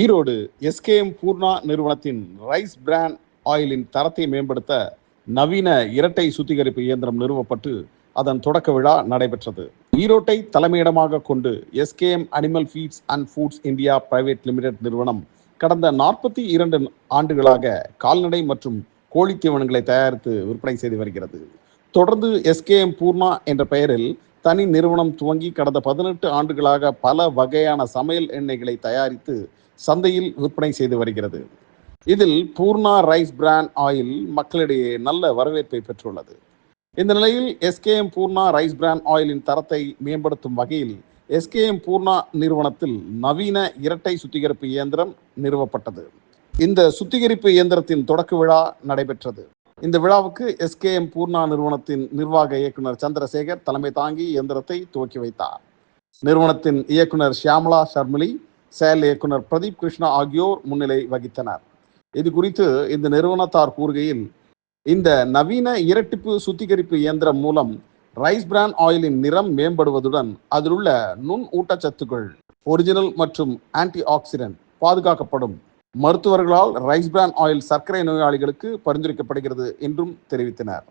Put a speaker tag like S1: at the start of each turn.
S1: Erode SKM Poorna நிறுவனத்தின் rice brand ஆயிலின் தரத்தை மேம்படுத்த நவீன இரட்டை சுத்திகரிப்பு இயந்திரம் நிறுவப்பட்டு அதன் தொடக்க விழா நடைபெற்றது. ஈரோட்டை தலைமையிடமாக கொண்டு SKM animal feeds and foods India private limited நிறுவனம் கடந்த நாற்பத்தி இரண்டு ஆண்டுகளாக கால்நடை மற்றும் கோழி தீவனங்களை தயாரித்து விற்பனை செய்து வருகிறது. தொடர்ந்து எஸ்கேஎம் பூர்ணா என்ற பெயரில் தனி நிறுவனம் துவங்கி கடந்த பதினெட்டு ஆண்டுகளாக பல வகையான சமையல் எண்ணெய்களை தயாரித்து சந்தையில் விற்பனை செய்து வருகிறது. இதில் பூர்ணா ரைஸ் பிராண்ட் ஆயில் மக்களிடையே நல்ல வரவேற்பை பெற்றுள்ளது. இந்த நிலையில் எஸ்கேஎம் பூர்ணா ரைஸ் பிராண்ட் ஆயிலின் தரத்தை மேம்படுத்தும் வகையில் எஸ்கேஎம் பூர்ணா நிறுவனத்தில் நவீன இரட்டை சுத்திகரிப்பு இயந்திரம் நிறுவப்பட்டது. இந்த சுத்திகரிப்பு இயந்திரத்தின் தொடக்க விழா நடைபெற்றது. இந்த விழாவுக்கு எஸ்கேஎம் பூர்ணா நிறுவனத்தின் நிர்வாக இயக்குனர் சந்திரசேகர் தலைமை தாங்கி இயந்திரத்தை துவக்கி வைத்தார். நிறுவனத்தின் இயக்குனர் ஷியாமலா ஷர்மிலி செயல் இயக்குனர் பிரதீப் கிருஷ்ணா ஆகியோர் முன்னிலை வகித்தனர். இது குறித்து இந்த நிறுவனத்தார் கூறுகையில் இந்த நவீன இரட்டிப்பு சுத்திகரிப்பு இயந்திரம் மூலம் ரைஸ் பிரான் ஆயிலின் நிறம் மேம்படுவதுடன் அதிலுள்ள நுண் ஊட்டச்சத்துக்கள் ஒரிஜினல் மற்றும் ஆன்டி ஆக்சிடென்ட் பாதுகாக்கப்படும். மருத்துவர்களால் ரைஸ் பிரான் ஆயில் சர்க்கரை நோயாளிகளுக்கு பரிந்துரைக்கப்படுகிறது என்றும் தெரிவித்தனர்.